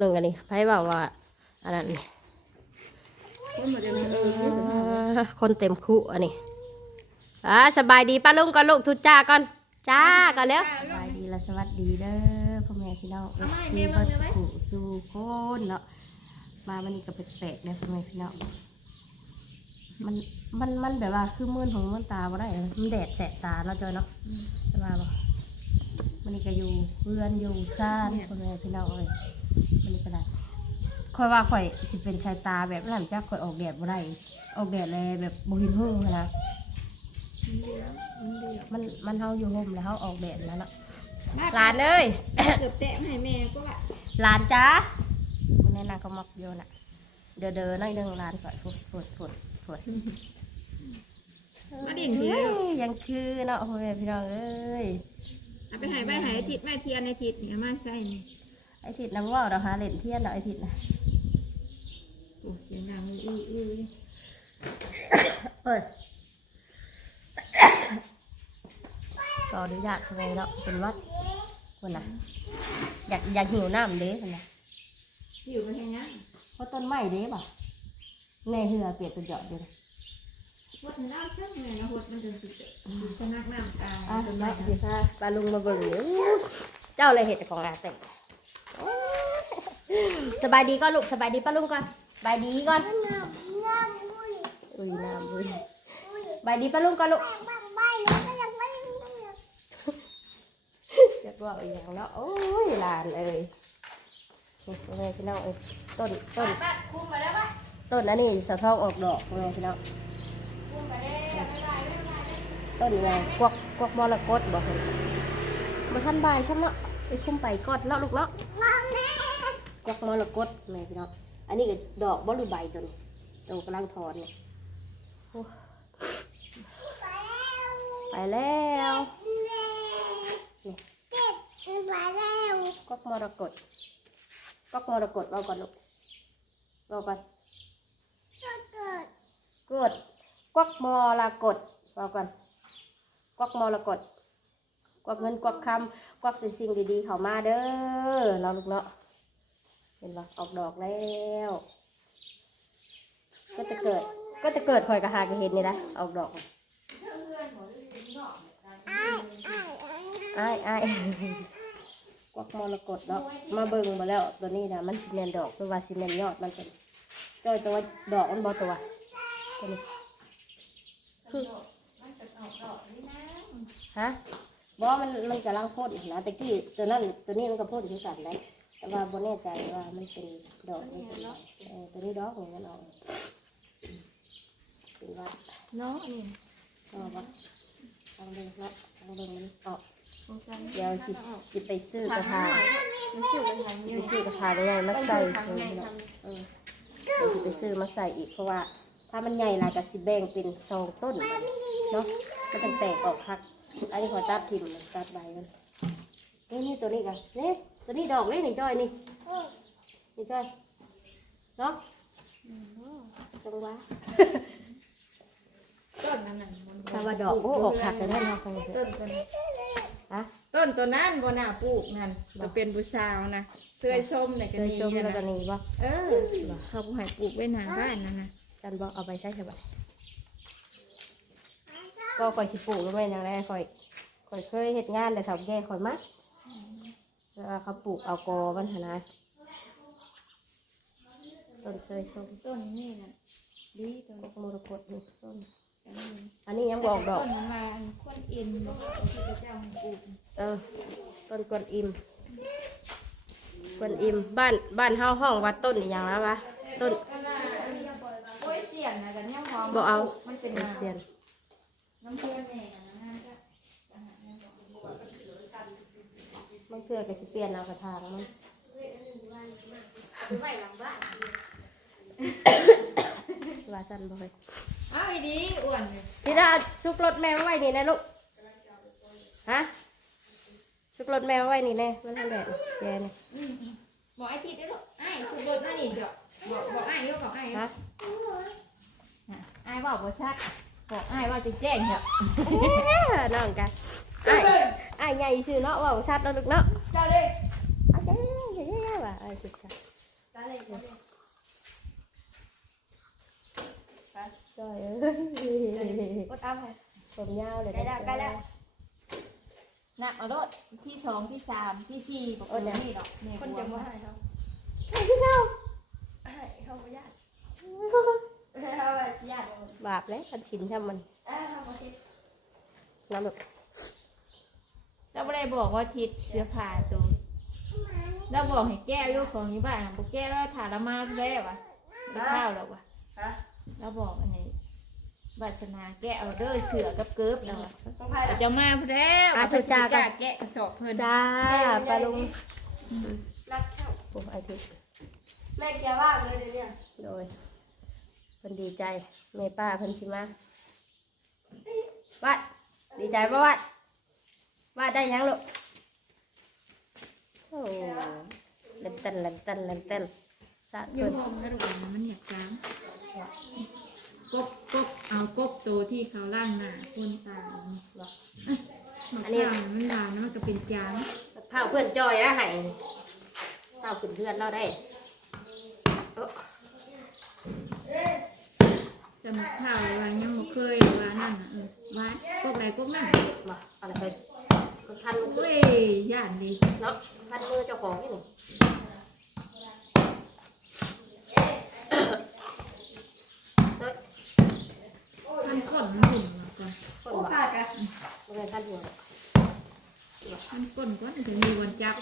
หนึ่งอันนี้ไพ่บอกว่าอันนั้นนี่คนเต็มคุอันนี้อ่าสบายดีป้าลุงก่อนลูกทุจ้าก่อนจ้าก่อนแล้วสบายดีและสวัสดีเด้อพ่อแม่พี่น้องเอฟซีบ้านสู่สู่คนเนาะมาวันนี้ก็แปลกๆเลยพ่อแม่พี่น้องมันมันมันแบบว่าคือมืนของมันตาบ่ได้มันแดดแสบตาเนาะจอเนาะจะมาบ่มันนี่ก็อยู่เพื่อนอยู่ซ่านพ่อแม่พี่น้องเลย มันนี่ก็ได้ค่อยว่าค่อยสิเป็นชายตาแบบนั้นจ้าค่อยออกแดดบ่ได้ออกแดดเลยแบบบ่เหินหุ่งหั้นนะมันมันเฮาอยู่ห่มแล้วเฮาออกแดดแล้วเนาะหลานเอ้ย เกือบแตะให้แม่ก็ว่าหลานจ้าคุณแน่นางก็มักโยน่ะ เดอเดอๆหน่อยเดึงหลานก่อนฝดฝดฝดฝดมาดิ่งทีเดียวเอ้ยยังคือเนาะโอ้ยพี่น้องเอ้ย เอาไปใหายไปใหายทิศแม่เทียนในทิศเนี่ยมาใส่นี่ ไอทิดน้ำว่าวเราหาเล่นเทียนเนาะไอทิดนะโอ้เสียงดังอื้ออื้อเปิดก็อนุญาตทำไมเนาะเป็นวัดคนน่ะ อยากอยากหิวน้ำเด้คนน่ะอยู่ไปแค่นี้เพราะต้นไม้เด้ป่ะในเหือเปียกตัวเจาะเดียวหดน้ำเชื่อมไงนะหดมันจะสุดจะนักน้ำตายอะต้นมาไม้เดี๋ยวพาปลาลุงมาเบิ่งเดี๋ยวเจ้าเลยเห็ดของอาแต่ง สบายดีก่อนลูกสบายดีป้าลุงก่อนสบายดีก่อนอุ้ยน้ำอุ้ยสบายดีป้าลุงก่อนลูกจะบอกอย่างเนาะโอ้ยหลานเอ้ยแม่พี่น้องเอ้ยต้นต้นต้นอันนี้สะท้องออกดอกแม่พี่น้องต้นไงพวกพวกมรกตบอกเลยมาทันบายช่ำเนาะไปคุ้มไปกอดเนาะลูกเนาะ พวกมรกตแม่พี่น้องอันนี้ก็ดอกบอลลูใบตัวนี้ตัวกำลังถอนเนี่ยโอ้ไปแล้วนี่กอกมรกตกอกมรกตเอาก่อนลูกเอาก่อนกดกวักมรกตเอาก่อนกวักมรกตกวักเงินกวักคำกวักแต่สิ่งดีๆเข้ามาเด้อเราะลูกเนาะ เห็นปะออกดอกแล้ว ก็จะเกิด ก็จะเกิดคอยกระหากระเห็นนี่นะออกดอกไอ้ไอ้ายกวักมรกตเนาะมาเบิ่งมาแล้วตัวนี้นะมันซีเมนดอกหรือว่าซีเมนยอดมันเป็นจ้อยตัวดอกมันบอตัวตัวนี้ฮะบอมันมันกำลังพ่นนะแต่กี้ตัวนั้นตัวนี้มันก็พ่นที่กันได้ แต่ว่าบนแน่ใจว่ามันเป็นดอกนี่เป็นเออตัวนี้ดอกของมันออกเป็นว่าเนาะนี่ก็ว่าลองดูเนาะลองดูมันออกเดี๋ยวสิสิไปซื้อกระถางมันชื่อกันยังไปซื้อกระถางใหญ่มาใส่เออเนะเออเดี๋ยวสิไปซื้อมาใส่อีกเพราะว่า ถ้ามันใหญ่ลายก็สิแบ่งเป็นสองต้นเนาะมันจะแตกออกคักอันนี้ขอตัดทิมตัดใบมันนี่นี่ตัวนี้กันเนี่ ตัวนี้ดอกนี่หนึ่งจ้อยนี่นี่จ้อยเนาะจังหวะต้นนั้นน่ะมันถ้าว่าดอกโอ้ออกหักกันแน่นอนคงจะต้นตัวนั้นฮะต้นตัวนั้นบนหน้าปลูกนั่นจะเป็นบุษาวนะเสื้อส้มในกเคระยนีชมนะแล้วกันนี่บ่เออเขาผู้ให้ปลูกไว้หน้าบ้านนั่นนะจันบ่เอาไปใช้ใช่ปะก็คอยสิปลูกแล้วไม่นางแรกคอยคอยเคยเฮ็ดงานแต่สาวแก่คอยมัก แล้วเขาปลูกเอากอมันหนนะต้นเคยชมต้นนี่น่ะดีต้นพวกมรกตนี่ต้นอันนี้อันนี้ยังบอกดอก ต้นมันมาควนเอ็นบอกว่าที่พระเจ้าให้ปลูกเออ ต้นกวนอิมกวนอิมบ้านบ้านเฮาห้องว่าต้นอหย่างแล้ววะต้นโอ้ยเสียนนะกันยังหอมบ่เอา มันเป็นเป็นเสียนน้ำเชื่อแม่นะนั่นก็ มันเพื่อก็สิเปลี่ยนเอากระถางมันว่าสั้นบ่เลยอ้าวไอ้ดีอ้วนเลยพี่ดาซุกรถแมวไว้นี่นะลูกฮะซุกรถแมวไว้นี่แน่มันทันแดดแกนี่อืมบอกไอ้ทิดได้หรอไอ้สุดบดนั่นนี่เดี๋ยวบอกบอกไอ้ยกบอกไอ้ฮะไอ้บอกว่าชัดบอกไอ้ว่าจะแจ้งเหรอน้องกัน ไอ้ไอ้ใหญ่ชื่อเนาะว่าชัดแล้วลูกเนาะเจ้าดิโอเคเฮ้ยเฮ้ยว่ะไอ้สุดจ้ะเจ้าดิเจ้าดิจ้อยกดเอาไปผมยาวเลยใกล้แล้วใกล้แล้วนักเอารถที่สองที่สามที่สี่บอกคนนี้หรอกคนจะมาให้เขาให้ที่เขาให้เขาไม่ยากบาปเลยอันสินทำมันน้ำหลุด เราไม่ได้บอกว่าทิศเสื้อผ้าตัวเราบอกให้แก้ลูกของนี้บ้านบอกแก้แล้วถาละมาแล้ววะไม่ข้าวหรอกวะฮะเราบอกอันนี้วาสนาแกะเอาเด้อเสือกับเกิบแล้วอะต้องพายเอาเจะมาพูดแล้วเอาไปจิกาแกะกระสอบเพิ่นจ้าปลาลุงรักเข้าโอ้ไอทิตย์แม่เกียร์ว่างเลยเดี๋ยวเนี่ยโดยเพิ่นดีใจแม่ป้าเพิ่นสิมาวัดดีใจปะวัด วัดได้ยังลูกโอ้เล่นเต้นเล่นเต้นเล่นเต้นสาดยืเพิ่มนพงให้ลูกมันอยากจางกบกบเอากบตัวที่เขาล่างหน้าคนตายมันกลางมันลางแล้วมันก็เป็นจางเผาเพื่อนจอยแล้วให้เผาขึ้นเพื่อนเราได้เอ้อจะมาข้าวว่ายังบ่เคยว่านั่นน่ะเออว่ากบไหนกบนั่น มาเอะไรเพิ่นคน พันมือเว้ยย่านดีเนาะพันมือเจ้าของนี่นี่เอ้ยมันก้นมันหุ่นมาก่อนโอ้ขาดอะไม่ได้พันหัวหรอกมันก้นก้อนถึงมีวันจับ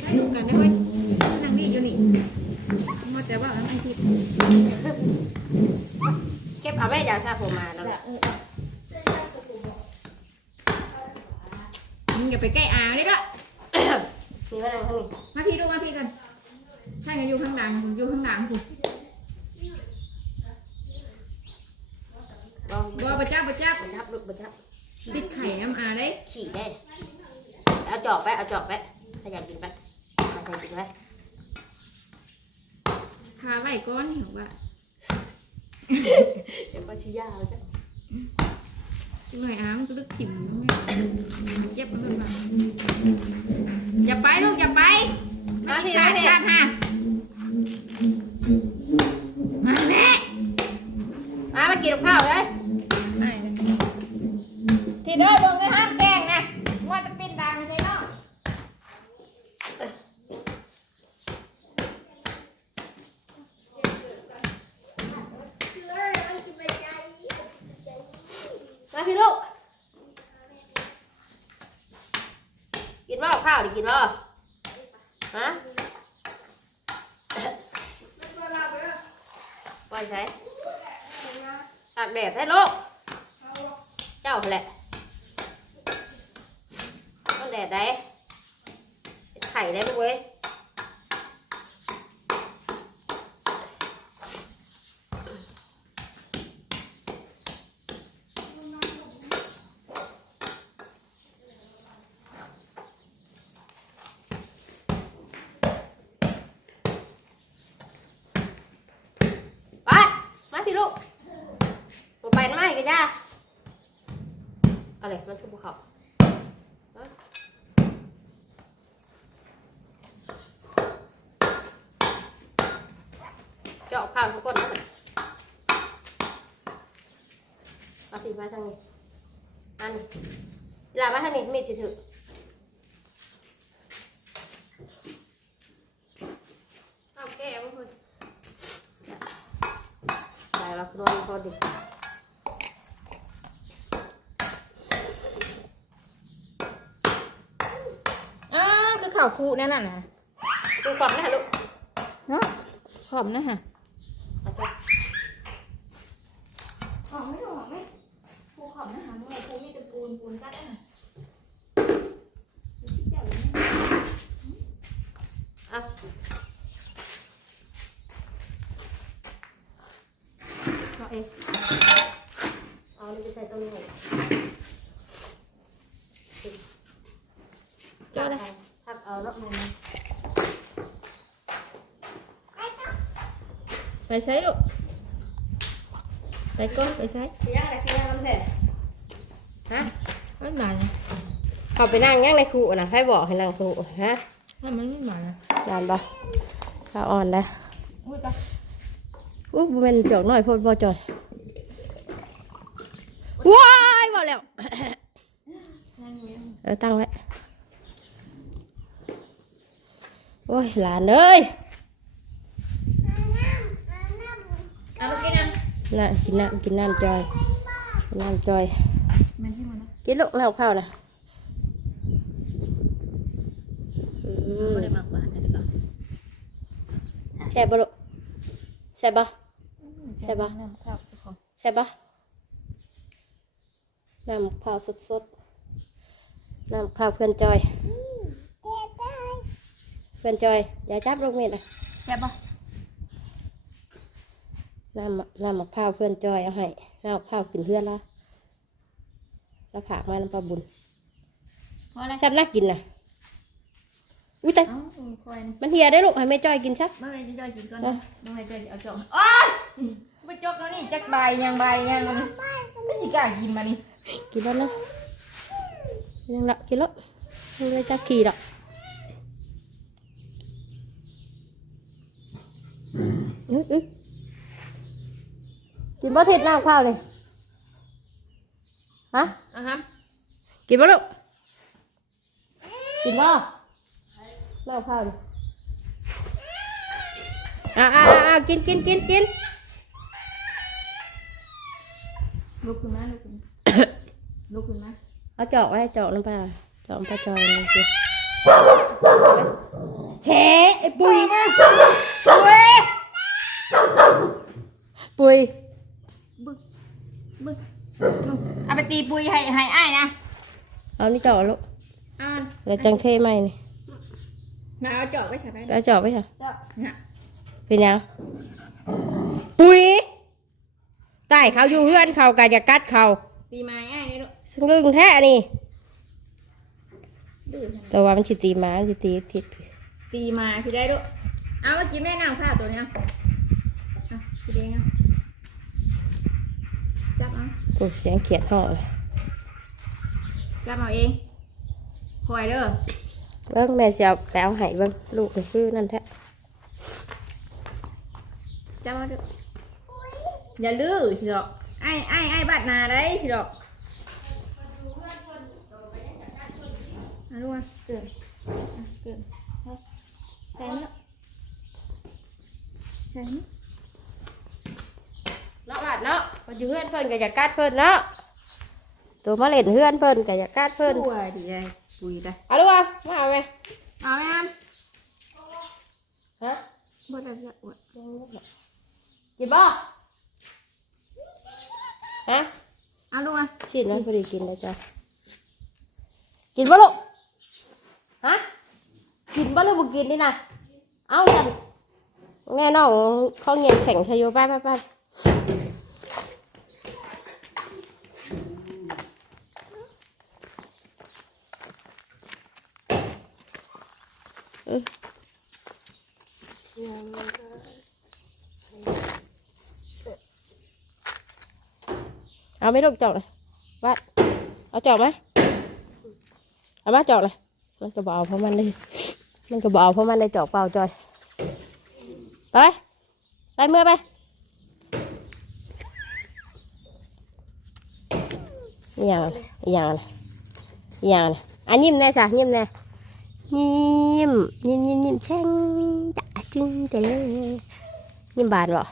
ให้ดูกันได้เว้ยนั่งนี่อยู่นี่มาแต่ว่าอันไอ้ที่ แม่ยาซาผมมาแล้วจะเออมึงอย่าไปใกล้อาเลยก็มีว่านั่งข้างนี้มาพี่ดูมาพี่กันใช่กันอยู่ข้างหลังผมอยู่ข้างหลังผมลองบัวประจับประจับบันทับลูกบันทับติดไข่น้ำอาได้ขี่ได้ เอาจอกไปเอาจอกไปถ้าอยากกินไปถ้าอยากกินไปพาไว้ก้อนเห็นว่า เดี๋ยวก็ชี้ยาวจ้ะหน่อยอ้ามก็ลึกถิ่มไม่เจ็บมันมาอย่าไปลูกอย่าไปมาที่ร้านกันฮะมาแม่มามากินกับข้าวเลย ทีเด้อลงนะฮะแกงนะว่าจะปิ้นดังใช่เนาะ มาพี่ลูก กินว่าข้าวดิกินว่าฮะปล่อยใช้ตาก แดดให้ลูก เจ้าแหละต้องแดดได้ ไข่ได้ลูกเว้ยไปมาพี่ลูก มาไปทำไมกันจ้าอะไรมันคือภูเขาเอ้ยเจาะข้าวทุกคนนะมาพี่มาทางนี้ อันนี้เวลามาทางนี้มีดสิถือเอาแก้วเพิ่นได้แล้วโดนพอดี อ่าคือข่าวคูนั่นน่ะนะดูความนะลูกเนาะขอบนะฮะเอาไปออกไม่ออกไหมภูขอบนะฮะเมื่อภูมีแต่ปูนปูนกัดนะเอาเอาเองเอานี่ไปใส่ตรงนี้ เจ้าเลย ทักเอาแล้วมึง ไปใช้ลูกไปก้อนไปใช้พี่ย่างอะไรพี่ย่างน้ำเสร็จฮะไม่หมานะเขาไปนั่งย่างในครูนะให้บอกให้นั่งครูฮะถ้ามันไม่หมานะนานปะข้าวอ่อนแล้วอุ้ยไปอู้บ่แม่นจอกน้อยโพดบ่จอยว้ายบ่แล้วนั่งเว้ยเออตั้งไว้โอ้ยหลานเอ้ย เอาไปกิ นน้น่ะกินน้ำกินน้ำจอยกินน้ำจอยำมันที่มันนะกินลูกน้ำข้าวนะอืมไม่ได้มากกว่านะเดี๋ยวก่อนแซ่บบ่ลูกแซ่บบ่ใช่ปะน้ำข้าวทุกคนแซ่บบ่น้ำข้าวสดๆน้ำข้าวเพื่อนจอยเพื่อนจอยอย่าจับลูกเม็ดนะแซ่บปะ น้ำมะน้ำมะพร้าวเพื่อนจอยเอาให้น้ำมะพร้าวกินเพื่อนละแล้วผักมาน้ำปลาบุญพออะไรแซ่บน่ากินนะอุ้ยแต่เอ้าคอยนะมันเฮียได้ลูกให้แม่จอยกินซะเมื่อไหรจะจอยกินก่อนเอ้นะยเมื่อไหรจะเอาจอกโอ๊ยไม่จกแล้วนี่จักใบยังใบยังไม่จิกล้ากินมานี่กินแล้วนะยังละกินแล้วไม่ได้จะขี่หรอกอื้ออื้อ กินบ่เท็ดน้ำข้าวเลยฮะอะครับกินบ่ลูกกินบ่น้ำข้าวเลยอ่าอ่าอ่ากินกินกินกินลุกขึ้นมาลุกขึ้นมาลุกขึ้นมาเอาจอกไว้จอกน้ำปลาจอกน้ำปลาจอยนี่สิเชไอ้ปุยปุยปุยบึก บึกเอาไปตีปุยให้ให้อ้ายนะเอานี่จอกลูกอ่านแล้วจังเท่ไหมนี่มาเอาจอกไว้ใช่ไหมเอาจอกไว้ค่ะน่ะเป็นยังปุยใต้เขาอยู่เพื่อนเขากะจะกัดเขาตีไม้อ้ายนี่ลูกซึ่งลึงแท้นี่ดื้อแต่ว่ามันสิตีหมามันสิตีทิศตีมาพี่ได้ลูกเอาเมื่อกี้แม่นั่งข้าวตัวนี้เอาเอาพี่เด้งเอา จับเอาโอ้เสียงเขียดห่อเลยจับเอาเองคอยเด้อเบิ้งแม่เสียวไปเอาให้เบิ้งลูกนี่คือนั่นแท้จับเอาเด้ออย่าลื้อสิดอกไอ้ไอ้ไอ้บัดนาได้สิดอกเอาลูกมาเกินอะเกินเอาใส่เนาะใส่เนาะเนาะบาดเนาะ พออยู่เพื่อนเพิ่นก็อยากกัดเพิ่นเนาะตัวมาเล่นเพื่อนเพิ่นก็อยากกัดเพิ่นตัวดีใจปุยไปเอาลูกเอามาเอาไหมเอาไหมอันฮะบ่ได้จะอวดกินบ่ฮะเอาลูกอะฉีดมันพอดีกินแล้วจ้ะกินบ่ลูกฮะกินบ่ลูกบ่กินนี่นะเอาจันแน่น้องเขาเงียบแข็งชะโยไปไปไป เอาไม่ลูกจอกเลยวัดเอาจอกไหมเอามาจอกเลย มันก็บเอาเพราะมันเลย มันก็บเอาเพราะมันเลยจอกเปล่าจอย ไป ไปเมื่อไปอย่างอย่างอย่างอะไรอะยิ้มแน่จ้ะยิ้มแน่ ยิ้มยิ้มยิ้มยิ้มแช่งจะจึงแต่เลยยิ้มบานบ่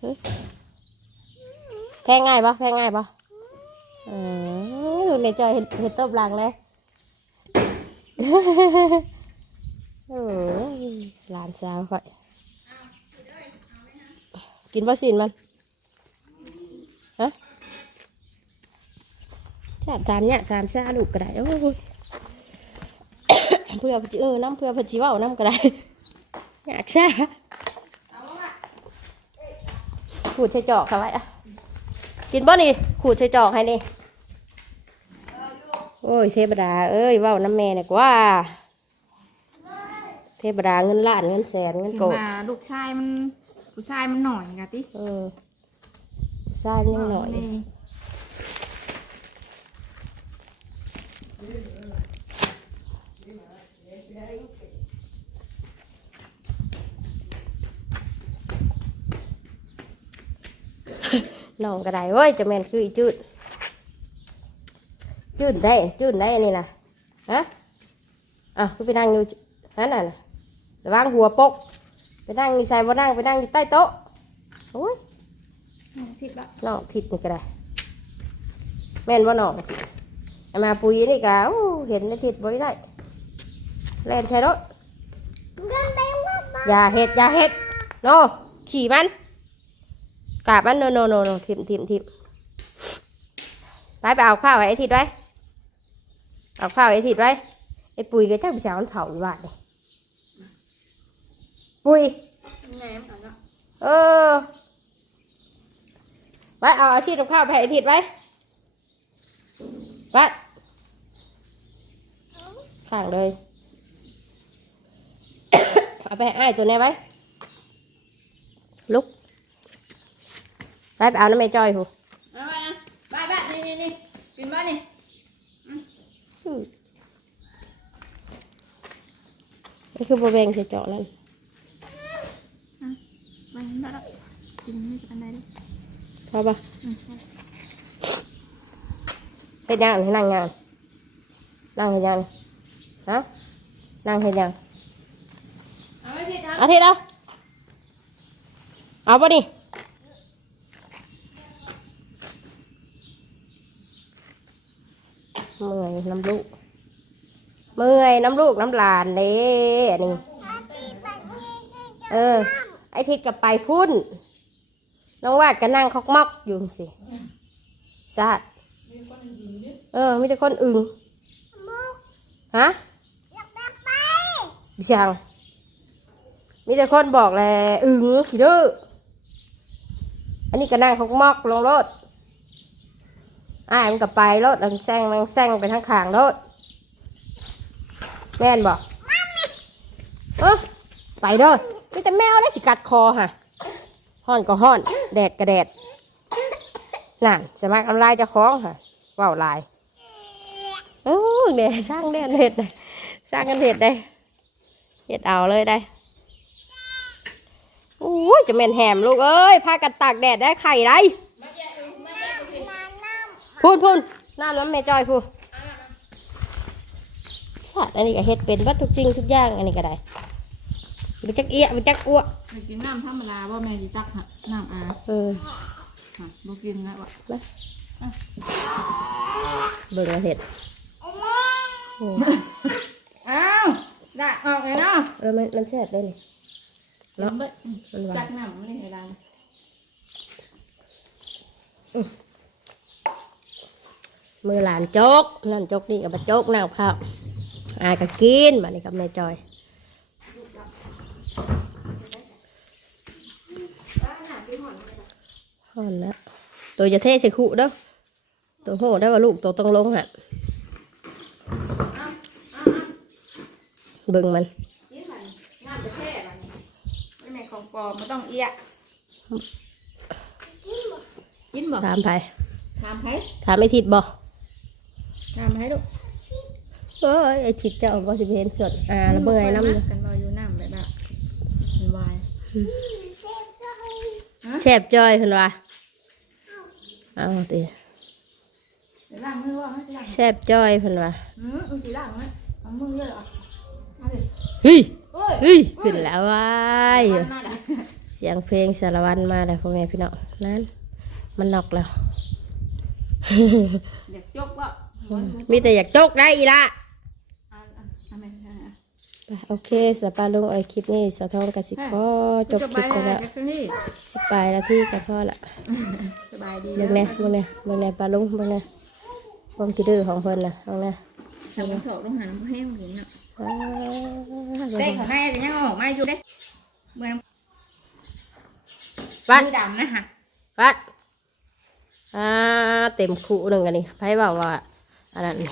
หึแพงง่ายปะแพงง่ายปะเออดูในจอยเห็นเห็นตบหลังเลยโอ้ยหลานสาวค่อยกินบ่สินมันฮะชาตามเนี่ยตามซาลูกก็ได้โอ้ย เพื่อพจิเออน้ำเพื่อพจิเว่าน้ำก็ได้อยากซาขูดใส่จอกเขาไว้อะกินบ่นี่ขูดใส่จอกให้นี่โอ้ยเทพดาเอ้ยเว่าน้ำแม่นี่กว่า เทพดาเงินล้านเงินแสนเงินเห็นโกดว่าลูกชายมันผู้ชายมันหน่อยกะติเออใช่นิดหน่อย นี่น้องก็ได้เว้ยจะแม่นคืออีจืดจืดได้จืดได้อันนี้นะฮะอะกูไปนั่งอยู่นั่นน่ะนะระวังหัวปกไปนั่งอยู่ใส่บ่นั่งไปนั่งอยู่ใต้โต๊ะโอ้ยผิดละน้องทิดนี่ก็ได้แม่นว่าน้องทิดเอามาปุ๋ยนี่ก็อู้เห็นในทิดบ่ได้แล่นใช้รถอย่าเห็ดอย่าเห็ดโนขี่มัน กาบมันโนโนโนโนทิมทิมทิมไปไปเอาข้าวไว้ไอ้ทิดไว้ เอาข้าวไอ้ทิดไว้ ไอ้ปุ๋ยก็จักไปเช้ามันเผาอยู่บ้านเลยปุ๋ยไงมันเออ ไว้เอาอาชีพกับข้าวไปไอ้ทิดไว้ ไว้ข้างเลย เอาไปให้อ้ายตัวนี้ไว้ลุก ไปไปเอาน้ำไม่จ้อยหูเอาไปนะไปไปนี่นี่นี่กินบ้านี่นี่คือโบแบงใส่เจาะนั่นไปกินบ้าแล้วกินไม่อันใดเลยพอปะอืมเฮ็ดยังให้นั่งงานนั่งเฮ็ดยังฮะนั่งเฮ็ดยังเอาไปสิครับเอาทิตย์เอาเอาปะนี่เมื่อย น้ำลูก เมื่อยน้ำลูกน้ำหลานเด้อันนี้เออ ไอทิศกับไปพุ่น น้องวาดก็นั่งคอกมอกอยู่สิซาดเออมีแต่คนอึงฮะบิชังมีแต่คนบอกแหละอึงขี้ดื้ออันนี้ก็นั่งคอกมอกลงรถ อ้ายมันก็ไปรถลังแซงลังแซงไปทางขางรถแม่นบอกเออไปเด้อมีแต่แมวแล้สิกัดคอฮะห้อนก็ห้อน แดดก็แดดนั่นสมัครอำลายจะคล้องค่ะว่าวลายโอ้ยเดดสร้างแดดเห็ดได้สร้างกันเห็ดได้เห็ดเอาเลยได้โอ้จะเม็นแหมลูกเอ้ยพากันตากแดดได้ไข่ได้ พูนพูนน้ำน้ำเมจอยพูนสัตว์อันนี้ก็เฮ็ดเป็นวัตถุจริงทุกอย่างอันนี้ก็ได้ไปจักเอี้ยไปจักอ้วไปกินน้ำธรรมดาว่าแม่จิตักฮะน้ำอาเออฮะบ่กินแล้ววะเบิ่งแล้วเห็ดโอ้อ้าวได้ออกเลยเนาะเออมันมันแซ่บเลยนี่เนาะมันหวาจันกน้ำไม่ได้ดัง มือหลานโจกหลานโจกนี่กับมาโจกน้ำข้าวอายก็กินมานี่กับแม่จอยห่อนแล้วตัวจะเทใส่ขู่เด้อตัวโหได้ว่าลูกตัวต้องลงฮะเบิ่งมันนี่ค่ะน้ำจะแช่มันไม่แม่ของปลอมมันต้องเอี้ยกินบ่ถามไผถามไผถามไอ้ทิดบ่ ถามไผลูกเอ้ยไอ้ทิดจะเออกบ่สิเพนสดอ่าระเบื่อยน้ำเลยกันรออยู่น้ำแบบแบบมันวายแซ่บจ้อยเพิ่นว่าเอาติเดี๋ยวล้างมือว่าไม่ล้างแซ่บจ้อยเพิ่นว่าอืมเอาสีล้างไหมเอามือเลยเหรอเอาดิเฮ้ยโอ้ยเฮ้ยขึ้นแล้วว้ายมาแล้วเสียงเพลงสารวันมาแล้วพ่อแม่พี่น้องนั่นมันนอกแล้วเด็กยกว่า มีแต่อยากโจกได้อีละอ่านอ่านอ่านไม่ได้อะไปโอเคสปาลุงเอาคลิปนี้สะท้องกับสิขอจบคลิปไปแล้วสบายดีสิไปแล้วที่กับพ่อละสบายดีเบิ่งแน่เบิ่งแน่เบิ่งแน่ปลาลุงเบิ่งแน่ความคิดดื้อของเพิ่นน่ะเอาแน่ทำมันโถต้องหันมาให้มันเห็นอะอ้าวเต้ของแม่จะยังออกมาอยู่เด้เหมือนปัดมือดำนะฮะปัดอ่าเต็มคู่หนึ่งอันนี้ไพ่บอกว่า อันนั้นนี่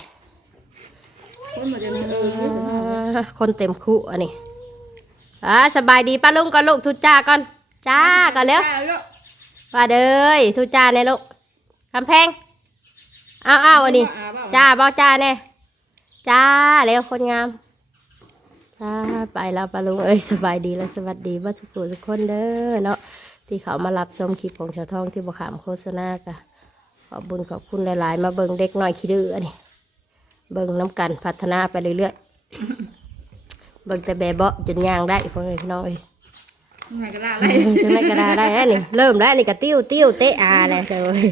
คนหมดจะมีเอออ่าคนเต็มคู่อันนี้อ่าสบายดีป้าลุงก่อนลูกทุจ้าก่อนจ้าก่อนเร็วว่าเด้ยทุจ้าเนี่ยลูกคำแพงอ้าวอ้าวอันนี้จ้าบ่จ้าแน่จ้าเร็วคนงามจ้าไปแล้วปาลุงเอ้ยสบายดีแล้วสวัสดีว่าทุกคนทุกคนเด้อเนาะที่เขามารับชมคลิปของชาวท้องที่บขามโฆษณากะ ขอบบุญขอบคุณหลาย ๆ มาเบิ่งเด็กน้อยขี้ดื้อนี่เบิ่งน้ำกันพัฒนาไปเรื่อยๆเบิ่งแต่แบบเบาะจนย่างได้พ่อแม่พี่น้องเอ้ยทำไมก็ล่าอะไรจนไม่กระดาได้แล้วนี่เริ่มแล้วนี่ก็ติ้วติ้วเตะอาเลยเลย